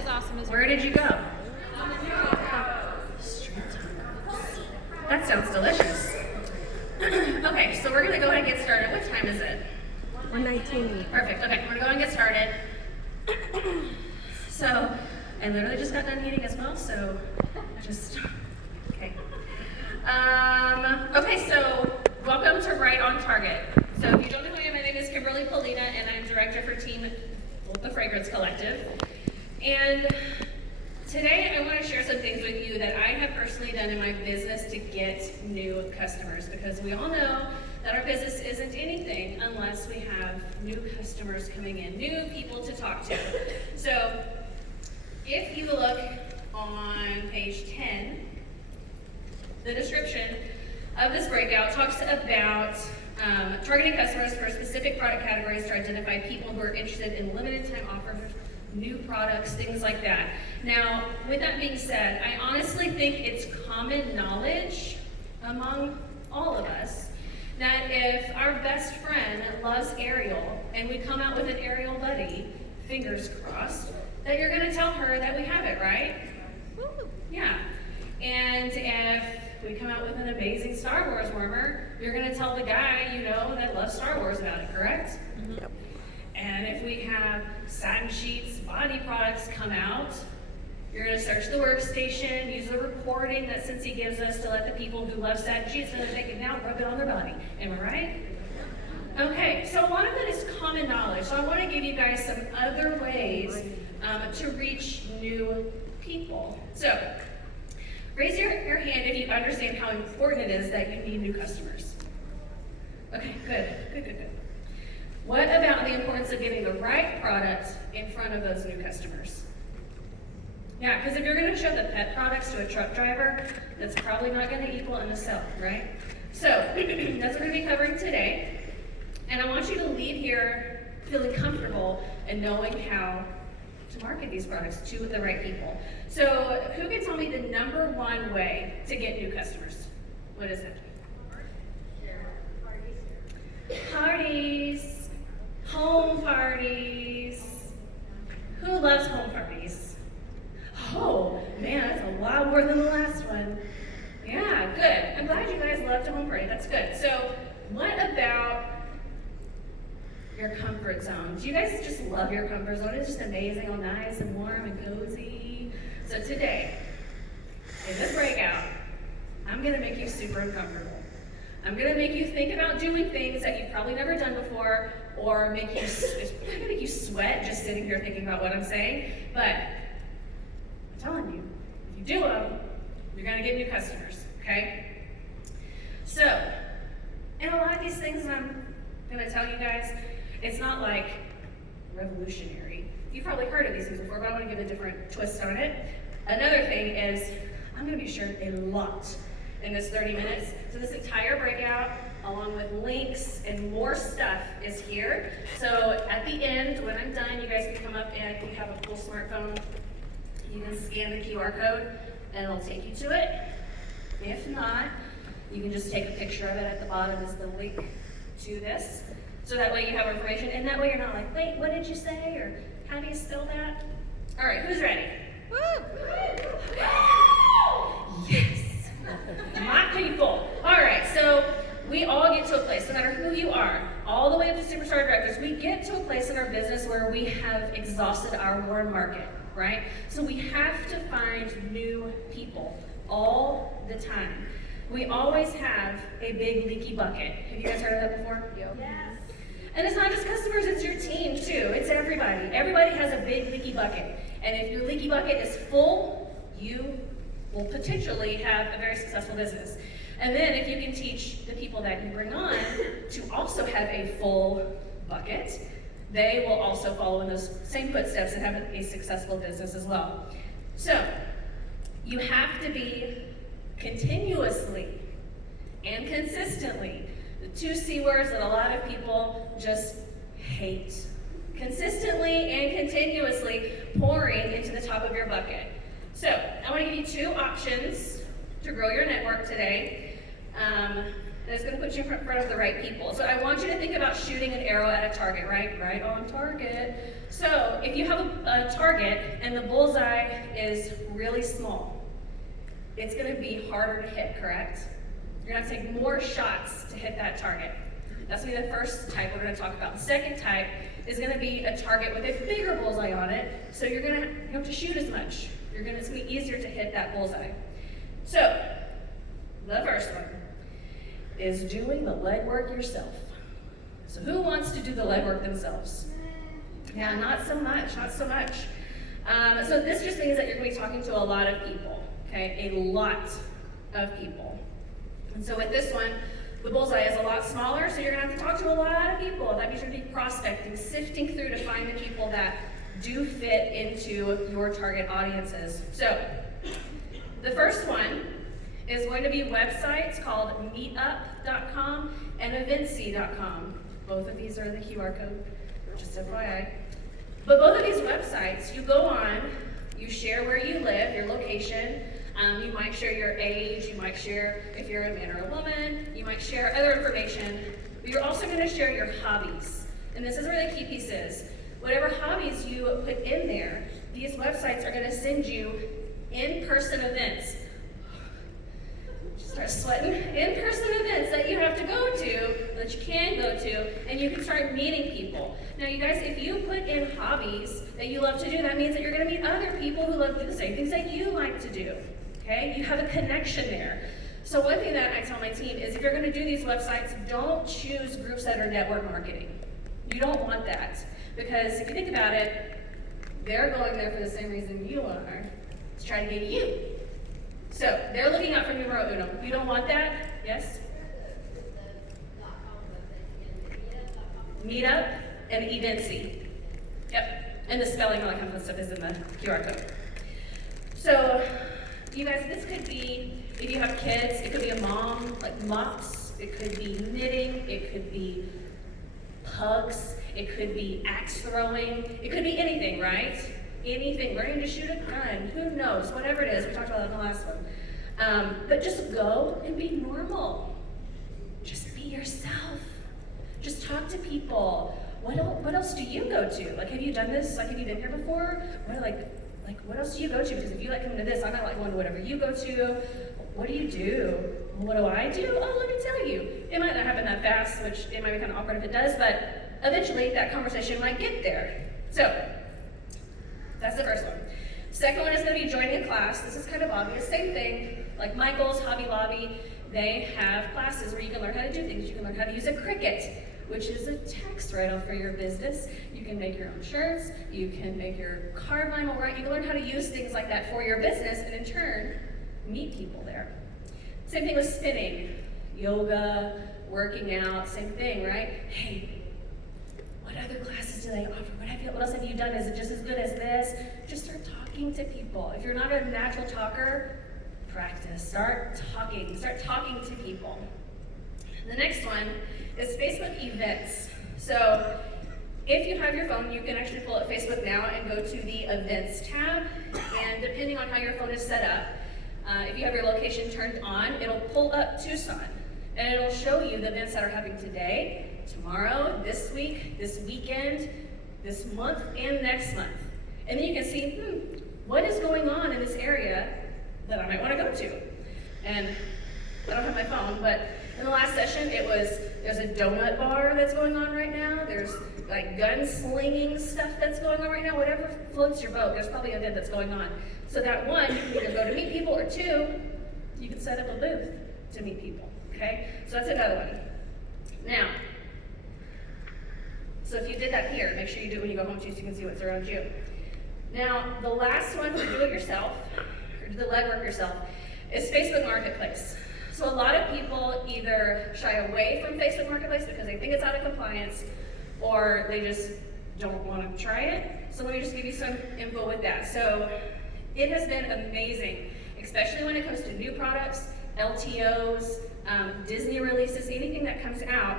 as awesome as Where did you go? That sounds delicious. Okay, so we're gonna go ahead and get started. What time is it? 1:19. Perfect. Okay, we're going to get started. So, I literally just got done eating as well, so okay. Okay, so welcome to Right on Target. So if you don't know who I am, my name is Kimberly Polina, and I'm director for Team The Fragrance Collective. And today I want to share some things with you that I have personally done in my business to get new customers, because we all know that our business isn't anything unless we have new customers coming in, new people to talk to. So if you look on page 10, the description of this breakout talks about targeting customers for specific product categories to identify people who are interested in limited time offers, new products, things like that. Now, with that being said, I honestly think it's common knowledge among all of us that if our best friend loves Ariel and we come out with an Ariel buddy, fingers crossed, that you're going to tell her that we have it, right? Yeah. And if we come out with an amazing Star Wars warmer, you're going to tell the guy you know that loves Star Wars about it, correct? Yep. And if we have satin sheets, body products come out, you're going to search the workstation, use the recording that Cincy gives us to let the people who love satin sheets know that they can now rub it on their body. Am I right? Okay, so a lot of that is common knowledge. So I want to give you guys some other ways to reach new people. So raise your hand if you understand how important it is that you need new customers. Okay, good. What about the importance of getting the right product in front of those new customers? Yeah, because if you're going to show the pet products to a truck driver, that's probably not going to equal in a sale, right? So that's what we're going to be covering today. And I want you to leave here feeling comfortable and knowing how to market these products to the right people. So who can tell me the number one way to get new customers? What is it? Parties. Home parties. Who loves home parties? Oh, man, that's a lot more than the last one. Yeah, good. I'm glad you guys loved a home party. That's good. So what about your comfort zone? Do you guys just love your comfort zone? It's just amazing, all nice and warm and cozy. So today, in this breakout, I'm going to make you super uncomfortable. I'm going to make you think about doing things that you've probably never done before, or make you, it's probably going to make you sweat just sitting here thinking about what I'm saying. But I'm telling you, if you do them, you're going to get new customers, okay? So, and a lot of these things I'm going to tell you guys, it's not like revolutionary. You've probably heard of these things before, but I want to give a different twist on it. Another thing is, I'm going to be sharing a lot in this 30 minutes. So this entire breakout, along with links and more stuff, is here. So at the end, when I'm done, you guys can come up, and if you have a cool smartphone, you can scan the QR code and it'll take you to it. If not, you can just take a picture of it. At the bottom is the link to this. So that way you have information, and that way you're not like, wait, what did you say? Or how do you spell that? All right, who's ready? Woo! Yes! My people. All right, so we all get to a place, no matter who you are, all the way up to superstar directors, we get to a place in our business where we have exhausted our warm market, right? So we have to find new people all the time. We always have a big leaky bucket. Have you guys heard of that before? Yes. And it's not just customers, it's your team too. It's everybody. Everybody has a big leaky bucket. And if your leaky bucket is full, you will potentially have a very successful business. And then if you can teach the people that you bring on to also have a full bucket, they will also follow in those same footsteps and have a successful business as well. So you have to be continuously and consistently, the two C words that a lot of people just hate. Consistently and continuously pouring into the top of your bucket. So I want to give you two options to grow your network today. And and it's going to put you in front of the right people. So I want you to think about shooting an arrow at a target, right on target. So if you have a target and the bullseye is really small, it's going to be harder to hit, correct? You're going to have to take more shots to hit that target. That's going to be the first type we're going to talk about. The second type is going to be a target with a bigger bullseye on it, so you're going to have to shoot as much. It's going to be easier to hit that bullseye. So, the first one is doing the legwork yourself. So who wants to do the legwork themselves? Yeah, not so much. So this just means that you're going to be talking to a lot of people, okay? A lot of people. And so with this one, the bullseye is a lot smaller, so you're going to have to talk to a lot of people. That means you're going to be prospecting, sifting through to find the people that do fit into your target audiences. So the first one is going to be websites called meetup.com and eventsy.com. Both of these are in the QR code, just FYI. But both of these websites, you go on, you share where you live, your location. You might share your age, you might share if you're a man or a woman, you might share other information, but you're also going to share your hobbies. And this is where the key piece is. Whatever hobbies you put in there, these websites are going to send you in-person events. Start sweating. In-person events that you have to go to, that you can go to, and you can start meeting people. Now you guys, if you put in hobbies that you love to do, that means that you're going to meet other people who love to do the same things that you like to do. Okay? You have a connection there. So one thing that I tell my team is if you're going to do these websites, don't choose groups that are network marketing. You don't want that. Because if you think about it, they're going there for the same reason you are, to try to get you. So they're looking out for numero uno. You don't want that? Yes? Meetup and Eventsy. Yep. And the spelling, all that kind of stuff is in the QR code. So, you guys, this could be, if you have kids, it could be a mom, like mops, it could be knitting, it could be pugs, it could be axe throwing, it could be anything, right? Anything, learning to shoot a gun, who knows, whatever it is, we talked about that in the last one. But just go and be normal. Just be yourself. Just talk to people. What else do you go to? Like, have you done this? Like, have you been here before? What else do you go to? Because if you like coming to this, I might like going to whatever you go to. What do you do? What do I do? Oh, let me tell you. It might not happen that fast, which it might be kind of awkward if it does, but eventually that conversation might get there. So, that's the first one. Second one is going to be joining a class. This is kind of obvious. Same thing. Like Michael's, Hobby Lobby, they have classes where you can learn how to do things. You can learn how to use a Cricut, which is a text write-off for your business. You can make your own shirts. You can make your card vinyl, right? You can learn how to use things like that for your business and in turn, meet people there. Same thing with spinning, yoga, working out, same thing, right? Hey, what other classes do they offer? What else have you done? Is it just as good as this? Just start talking to people. If you're not a natural talker, practice. Start talking to people. The next one is Facebook events. So if you have your phone, you can actually pull up Facebook now and go to the events tab. And depending on how your phone is set up, if you have your location turned on, it'll pull up Tucson. And it'll show you the events that are happening today, tomorrow, this week, this weekend, this month, and next month. And then you can see, what is going on in this area that I might want to go to? And I don't have my phone, but in the last session, there's a donut bar that's going on right now. There's like gun-slinging stuff that's going on right now. Whatever floats your boat, there's probably an event that's going on. So that one, you can either go to meet people, or two, you can set up a booth to meet people, okay? So that's another one. Now, so if you did that here, make sure you do it when you go home too so you can see what's around you. Now, the last one to do it yourself, or do the legwork yourself, is Facebook Marketplace. So a lot of people either shy away from Facebook Marketplace because they think it's out of compliance, or they just don't want to try it. So let me just give you some info with that. So it has been amazing, especially when it comes to new products, LTOs, Disney releases, anything that comes out.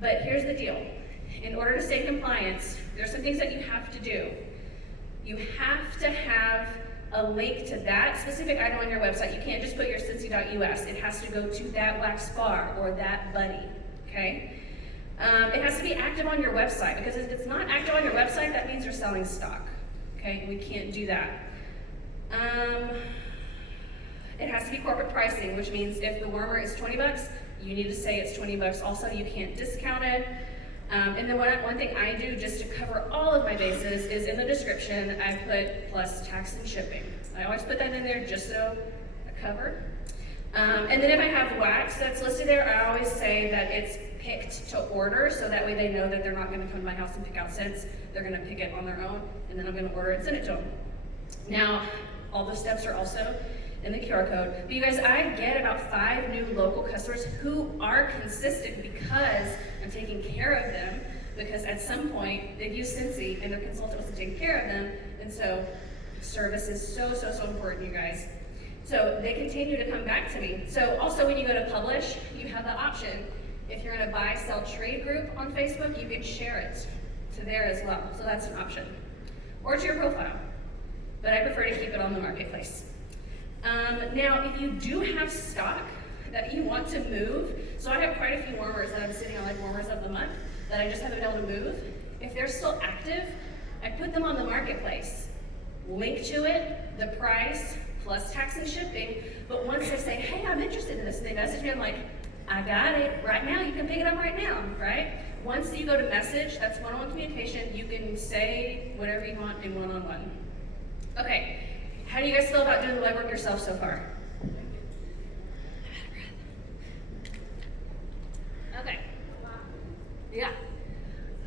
But here's the deal. In order to stay in compliance, there's some things that you have to do. You have to have a link to that specific item on your website. You can't just put your Cincy.us. It has to go to that wax bar or that buddy, okay? It has to be active on your website, because if it's not active on your website, that means you're selling stock, okay? We can't do that. It has to be corporate pricing, which means if the warmer is 20 bucks, you need to say it's 20 bucks also. You can't discount it. And then one thing I do just to cover all of my bases is in the description, I put plus tax and shipping. I always put that in there just so I cover. And then if I have wax that's listed there, I always say that it's picked to order, so that way they know that they're not gonna come to my house and pick out scents. They're gonna pick it on their own, and then I'm gonna order it and send it to them. Now, all the steps are also in the QR code. But you guys, I get about 5 new local customers who are consistent because I'm taking care of them, because at some point they've used Cincy and their consultant was taking care of them, and so service is so important, you guys. So they continue to come back to me. So also when you go to publish, you have the option. If you're in a buy, sell, trade group on Facebook, you can share it to there as well. So that's an option. Or to your profile. But I prefer to keep it on the marketplace. Now, if you do have stock that you want to move, so I have quite a few warmers that I'm sitting on, like warmers of the month, that I just haven't been able to move. If they're still active, I put them on the marketplace. Link to it, the price, plus tax and shipping. But once they say, hey, I'm interested in this, and they message me, I'm like, I got it right now. You can pick it up right now, right? Once you go to message, that's one-on-one communication. You can say whatever you want in one-on-one. Okay, how do you guys feel about doing the legwork yourself so far? Okay. Yeah.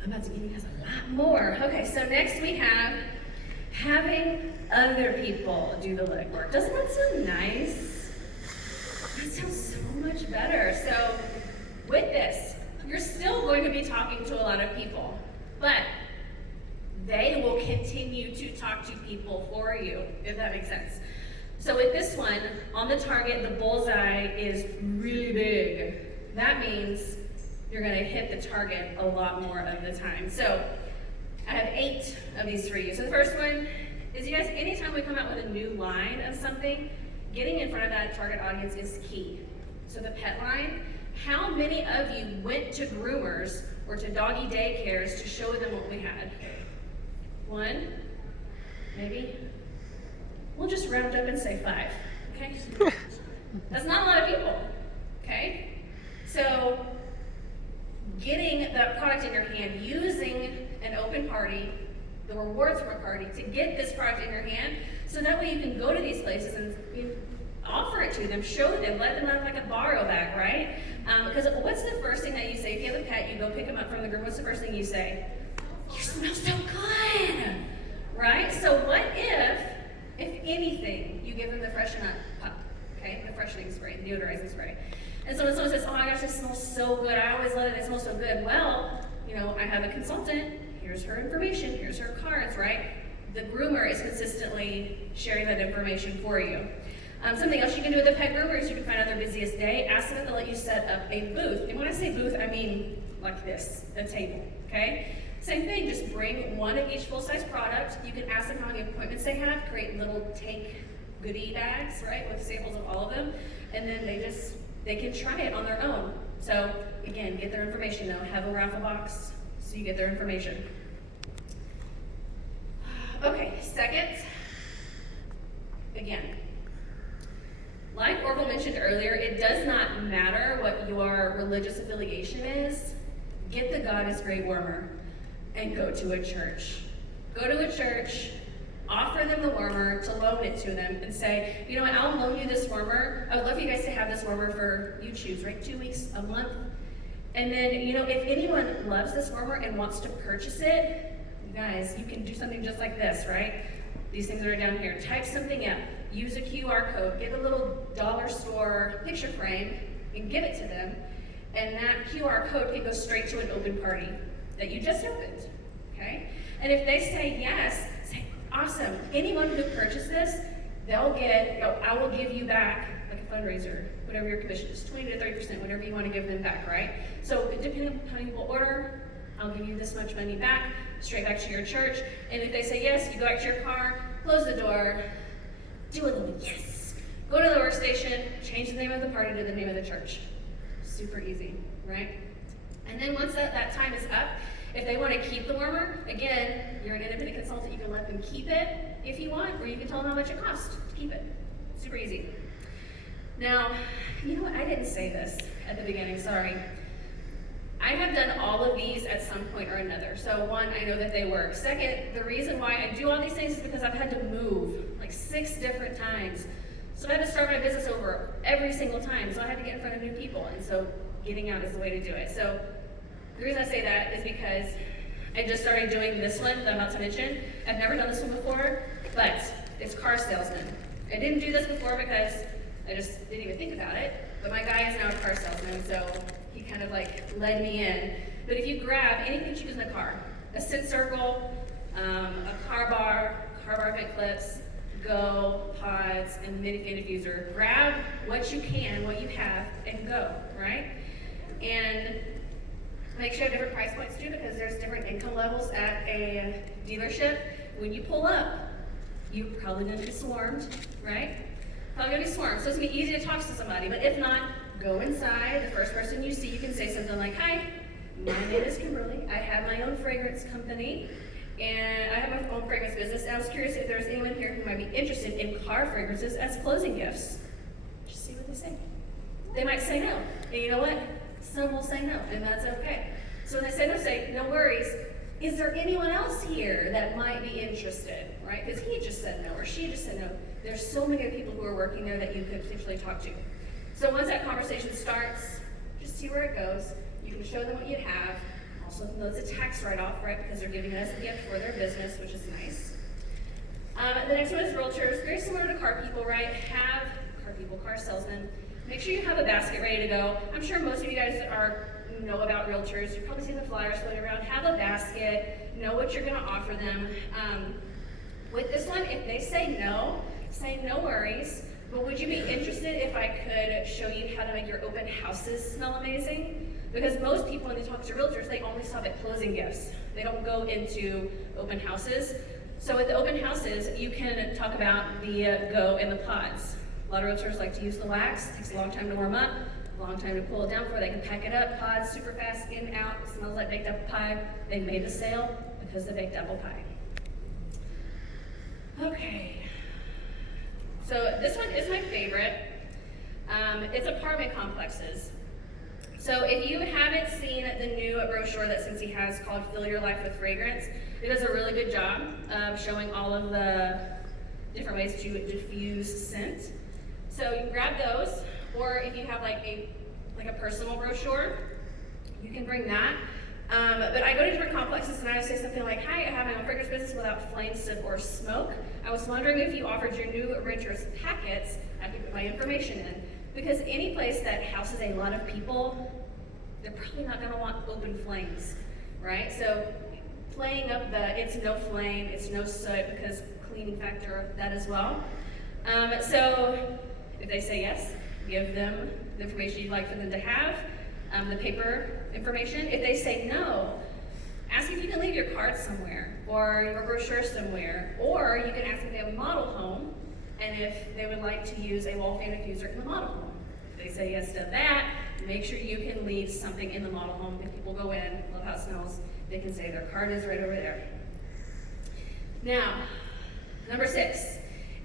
I'm about to give you guys a lot more. Okay, so next we have having other people do the legwork. Doesn't that sound nice? That sounds so much better. So with this, you're still going to be talking to a lot of people, but they will continue to talk to people for you, if that makes sense. So with this one, on the target, the bullseye is really big. That means you're gonna hit the target a lot more of the time. So I have 8 of these for you. So the first one is, you guys, anytime we come out with a new line of something, getting in front of that target audience is key. So the pet line, how many of you went to groomers or to doggy daycares to show them what we had? 1, maybe? We'll just round up and say 5, okay? That's not a lot of people, okay? So getting that product in your hand, using an open party, the rewards from a party, to get this product in your hand, so that way you can go to these places and offer it to them, show them, let them have like a borrow bag, right? Because what's the first thing that you say? If you have a pet, you go pick them up from the groom, what's the first thing you say? You smell so good, right? So what if anything, you give them the freshen up pup, okay? The freshening spray, the deodorizing spray. And so when someone says, oh my gosh, this smells so good, I always let it smell so good. Well, you know, I have a consultant, here's her information, here's her cards, right? The groomer is consistently sharing that information for you. Something else you can do with a pet groomer is you can find out their busiest day, ask them if they'll let you set up a booth. And when I say booth, I mean like this, a table, okay? Same thing, just bring one of each full-size product. You can ask them how many appointments they have, create little take goodie bags, right, with samples of all of them, and then they can try it on their own. So again, get their information though, have a raffle box so you get their information. Okay, second, again, like Orville mentioned earlier, it does not matter what your religious affiliation is. Get the God is Great warmer and go to a church. Go to a church, offer them the warmer to loan it to them and say, you know what, I'll loan you this warmer. I would love for you guys to have this warmer for, you choose, right, 2 weeks, a month. And then, you know, if anyone loves this warmer and wants to purchase it, you guys, you can do something just like this, right? These things that are down here. Type something up, use a QR code, get a little dollar store picture frame and give it to them. And that QR code can go straight to an open party that you just opened, okay? And if they say yes, say, awesome. Anyone who purchased this, they'll get, I will give you back, like a fundraiser, whatever your commission is, 20 to 30%, whatever you want to give them back, right? So depending on how many people order, I'll give you this much money back, straight back to your church. And if they say yes, you go back to your car, close the door, Do a little yes. Go to the workstation, change the name of the party to the name of the church. Super easy, right? And then once that time is up, if they want to keep the warmer, again, you're an independent consultant, you can let them keep it if you want, or you can tell them how much it costs to keep it. Super easy. Now, you know what, I didn't say this at the beginning, sorry. I have done all of these at some point or another. So one, I know that they work. Second, the reason why I do all these things is because I've had to move like 6 different times. So I had to start my business over every single time. So I had to get in front of new people. And so getting out is the way to do it. So the reason I say that is because I just started doing this one that I'm about to mention. I've never done this one before, but it's car salesman. I didn't do this before because I just didn't even think about it. But my guy is now a car salesman, so he kind of like led me in. But if you grab anything you use in the car, a sit circle, a car bar vent clips, go, pods, and mini fan diffuser, grab what you can, what you have, and go, right? And make sure you have different price points too, because there's different income levels at a dealership. When you pull up, you're probably gonna be swarmed, right? Probably gonna be swarmed, so it's gonna be easy to talk to somebody, but if not, go inside. The first person you see, you can say something like, "Hi, my name is Kimberly. I have my own fragrance company, and I have my own fragrance business, and I was curious if there's anyone here who might be interested in car fragrances as closing gifts." Just see what they say. They might say no, and you know what? Some will say no, and that's okay. So when they say, "No worries. Is there anyone else here that might be interested?" Right? Because he just said no, or she just said no. There's so many people who are working there that you could potentially talk to. So once that conversation starts, just see where it goes. You can show them what you have. Also, know it's a tax write-off, right? Because they're giving us a gift for their business, which is nice. The next one is realtors. Very similar to car people, right? Car salesmen. Make sure you have a basket ready to go. I'm sure most of you guys know about realtors. You've probably seen the flyers floating around. Have a basket. Know what you're going to offer them. With this one, if they say no worries. But would you be interested if I could show you how to make your open houses smell amazing? Because most people, when they talk to realtors, they only stop at closing gifts. They don't go into open houses. So with the open houses, you can talk about the go and the pods. A lot of realtors like to use the wax. It takes a long time to warm up, a long time to pull it down before they can pack it up. Pods, super fast, in, out, smells like baked apple pie. They made the sale because of baked apple pie. Okay. So this one is my favorite. It's apartment complexes. So if you haven't seen the new brochure that Cincy has called Fill Your Life with Fragrance, it does a really good job of showing all of the different ways to diffuse scent. So you can grab those, or if you have like a personal brochure, you can bring that. But I go to different complexes and I say something like, "Hi, I have my own fragrance business without flame, soot, or smoke. I was wondering if you offered your new renters packets, I could put my information in." Because any place that houses a lot of people, they're probably not gonna want open flames, right? So playing up it's no flame, it's no soot, because cleaning factor that as well. So if they say yes, give them the information you'd like for them to have. The paper information. If they say no, ask if you can leave your card somewhere or your brochure somewhere, or you can ask if they have a model home and if they would like to use a wall fan diffuser in the model home. If they say yes to that, make sure you can leave something in the model home. If people go in, love how it smells, they can say their card is right over there. Now, number 6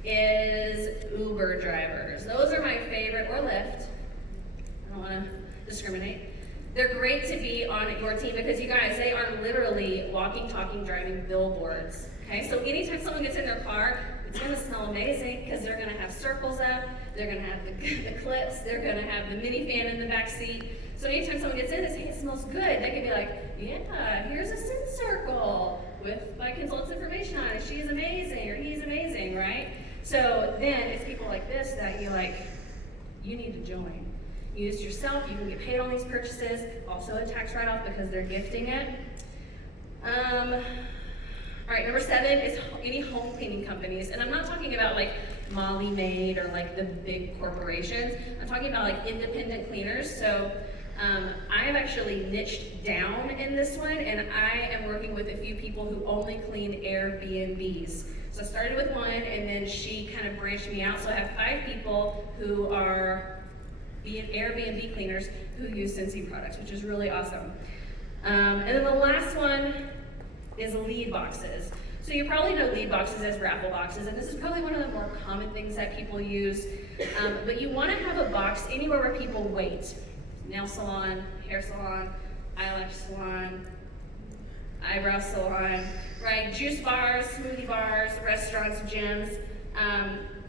is Uber drivers. Those are my favorite, or Lyft. I don't want to discriminate. They're great to be on your team because you guys, they are literally walking, talking, driving billboards. Okay, so anytime someone gets in their car, it's gonna smell amazing because they're gonna have circles up, they're gonna have the clips, they're gonna have the mini fan in the back seat. So anytime someone gets in, they say it smells good. They can be like, "Yeah, here's a scent circle with my consultant's information on it. She's amazing," or "He's amazing," right? So then it's people like this that you need to join. Use it yourself, you can get paid on these purchases, also a tax write-off because they're gifting it. All right, number 7 is any home cleaning companies. And I'm not talking about like Molly Maid or like the big corporations. I'm talking about like independent cleaners. So I have actually niched down in this one, and I am working with a few people who only clean Airbnbs. So I started with one, and then she kind kind of branched me out. So I have 5 people who are Airbnb cleaners who use Scentsy products, which is really awesome. And then the last one is lead boxes. So you probably know lead boxes as raffle boxes, and this is probably one of the more common things that people use. But you want to have a box anywhere where people wait. Nail salon, hair salon, eyelash salon, eyebrow salon, right? Juice bars, smoothie bars, restaurants, gyms.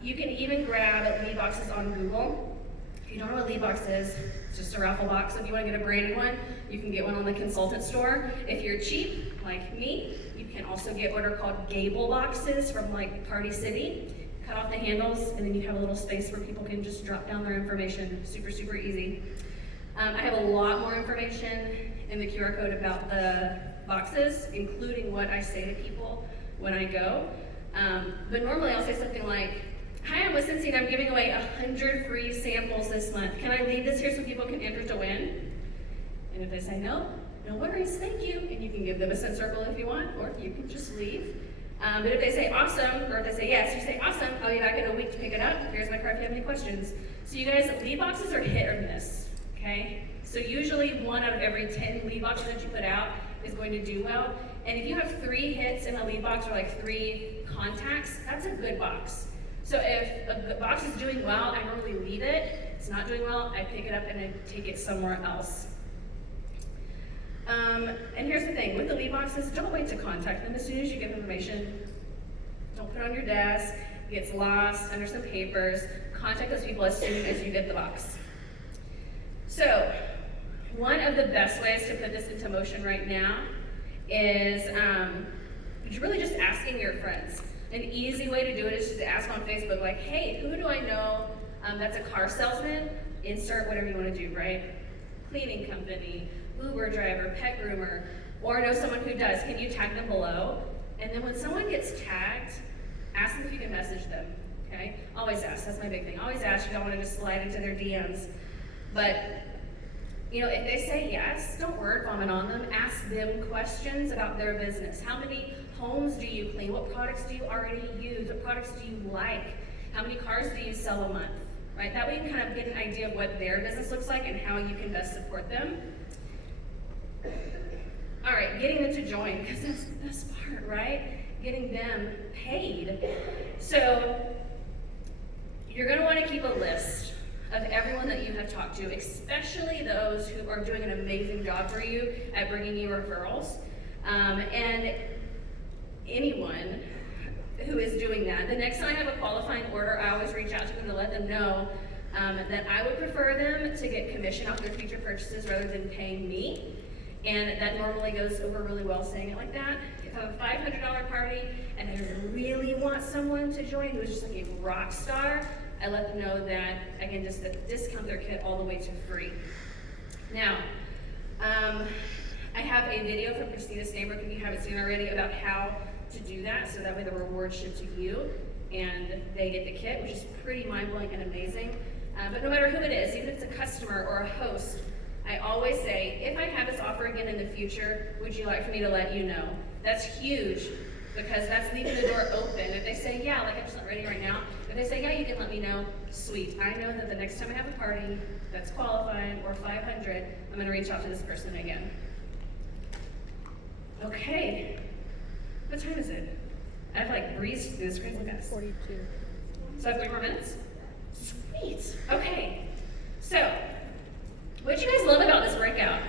You can even grab lead boxes on Google. If you don't know what lead box is, it's just a raffle box. If you want to get a branded one, you can get one on the consultant store. If you're cheap, like me, you can also get what are called gable boxes from like Party City. Cut off the handles, and then you have a little space where people can just drop down their information. Super, super easy. I have a lot more information in the QR code about the boxes, including what I say to people when I go. But normally I'll say something like, "Hi, I'm with Scentsy and I'm giving away 100 free samples this month. Can I leave this here so people can enter to win?" And if they say no, no worries, thank you. And you can give them a scent circle if you want, or you can just leave. But if they say awesome, or if they say yes, you say awesome, I'll be back in a week to pick it up. Here's my card if you have any questions. So you guys, lead boxes are hit or miss, okay? So usually 1 out of every 10 lead boxes that you put out is going to do well. And if you have 3 hits in a lead box or like 3 contacts, that's a good box. So if a box is doing well, I normally leave it. If it's not doing well, I pick it up and I take it somewhere else. And here's the thing, with the lead boxes, don't wait to contact them as soon as you get information. Don't put it on your desk, it gets lost under some papers. Contact those people as soon as you get the box. So, one of the best ways to put this into motion right now is really just asking your friends. An easy way to do it is just to ask on Facebook, like, "Hey, who do I know that's a car salesman?" Insert whatever you want to do, right? Cleaning company, Uber driver, pet groomer, or know someone who does. Can you tag them below? And then when someone gets tagged, ask them if you can message them, okay? Always ask, that's my big thing. Always ask, you don't want to just slide into their DMs. But, you know, if they say yes, don't word vomit on them. Ask them questions about their business. How many homes do you clean? What products do you already use? What products do you like? How many cars do you sell a month? Right? That way you can kind of get an idea of what their business looks like and how you can best support them. All right, getting them to join, because that's the best part, right? Getting them paid. So you're going to want to keep a list of everyone that you have talked to, especially those who are doing an amazing job for you at bringing you referrals. And anyone who is doing that. The next time I have a qualifying order, I always reach out to them to let them know that I would prefer them to get commission off their future purchases rather than paying me. And that normally goes over really well saying it like that. If I have a $500 party and I really want someone to join who is just like a rock star, I let them know that I can just discount their kit all the way to free. Now, I have a video from Christina Stanbrook, if you haven't seen it already, about how to do that, so that way the rewards ship to you and they get the kit, which is pretty mind-blowing and amazing. But no matter who it is, even if it's a customer or a host, I always say, if I have this offer again in the future, would you like for me to let you know? That's huge, because that's leaving the door open. If they say, yeah, like I'm just not ready right now, if they say, yeah, you can let me know, sweet. I know that the next time I have a party that's qualifying or 500, I'm gonna reach out to this person again. Okay, what time is it? I've like breezed through this crazy fast. 42. So I have 3 more minutes? Sweet, okay. So, what did you guys love about this breakout?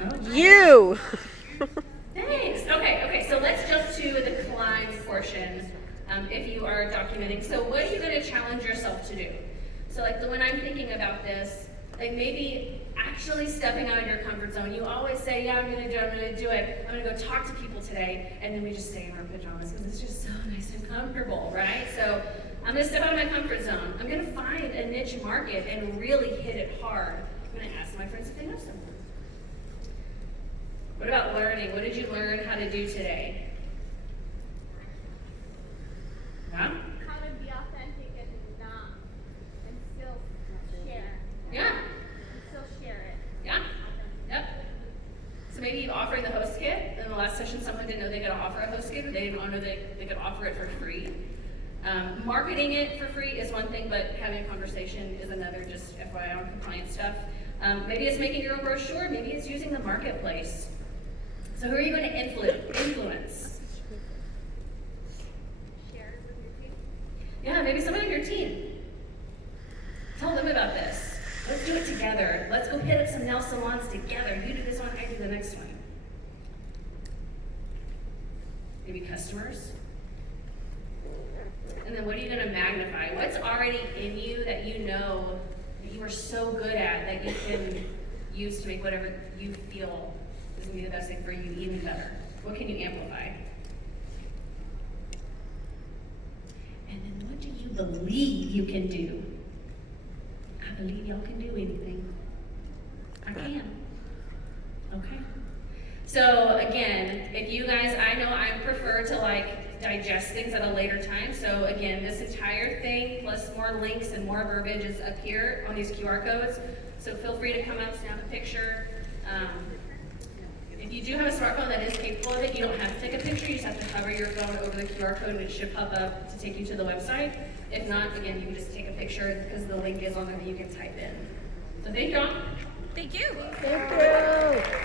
Oh, you! Thanks. Okay, so let's jump to the climb portion if you are documenting. So what are you going to challenge yourself to do? So like when I'm thinking about this, like maybe actually stepping out of your comfort zone. You always say, yeah, I'm going to do it. I'm going to go talk to people today. And then we just stay in our pajamas because it's just so nice and comfortable, right? So I'm going to step out of my comfort zone. I'm going to find a niche market and really hit it hard. I'm going to ask my friends if they know someone. What about learning? What did you learn how to do today? Huh? How to be authentic and still share. Yeah. And still share it. Yeah. Yep. So maybe you offering the host kit, and in the last session someone didn't know they they could offer a HostGator. They didn't know they could offer it for free. Marketing it for free is one thing, but having a conversation is another, just FYI on compliance stuff. Maybe it's making your own brochure, maybe it's using the marketplace. So who are you going to influence? Share it with your team. Yeah, maybe someone on your team. Tell them about this. Let's do it together. Let's go hit up some nail salons together. You do this one, I do the next one. Maybe customers. And then what are you going to magnify? What's already in you that you know that you are so good at that you can use to make whatever you feel is going to be the best thing for you even better? What can you amplify? And then what do you believe you can do? I believe y'all can do anything. I can. Okay. So again, if you guys, I know I prefer to like digest things at a later time. So again, this entire thing plus more links and more verbiage is up here on these QR codes. So feel free to come up, snap a picture. If you do have a smartphone that is capable of it, you don't have to take a picture. You just have to hover your phone over the QR code and it should pop up to take you to the website. If not, again, you can just take a picture because the link is on there that you can type in. So thank y'all. Thank you. Thank you.